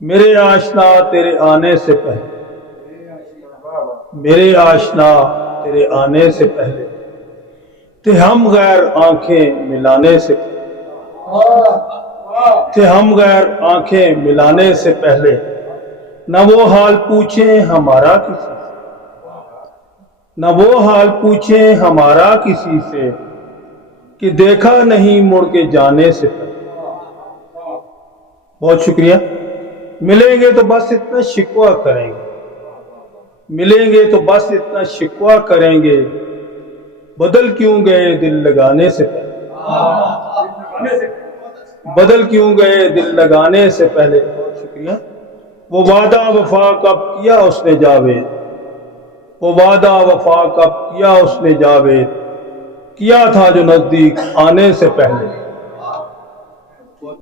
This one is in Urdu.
میرے آشنا تیرے آنے سے پہلے، میرے آشنا تیرے آنے سے پہلے تھے ہم غیر آنکھیں ملانے سے آنکھیں ملانے سے پہلے نہ وہ حال پوچھیں ہمارا کسی سے، نہ وہ حال پوچھیں ہمارا کسی سے کہ دیکھا نہیں مڑ کے جانے سے پہلے۔ بہت شکریہ۔ ملیں گے تو بس اتنا شکوہ کریں گے، ملیں گے تو بس اتنا شکوہ کریں گے، بدل کیوں گئے دل لگانے سے پہلے، بدل کیوں گئے دل لگانے سے پہلے۔ بہت شکریہ۔ وہ وعدہ وفا کب کیا اس نے جاوید، وہ وعدہ وفا کب کیا اس نے جاوید، کیا تھا جو نزدیک آنے سے پہلے۔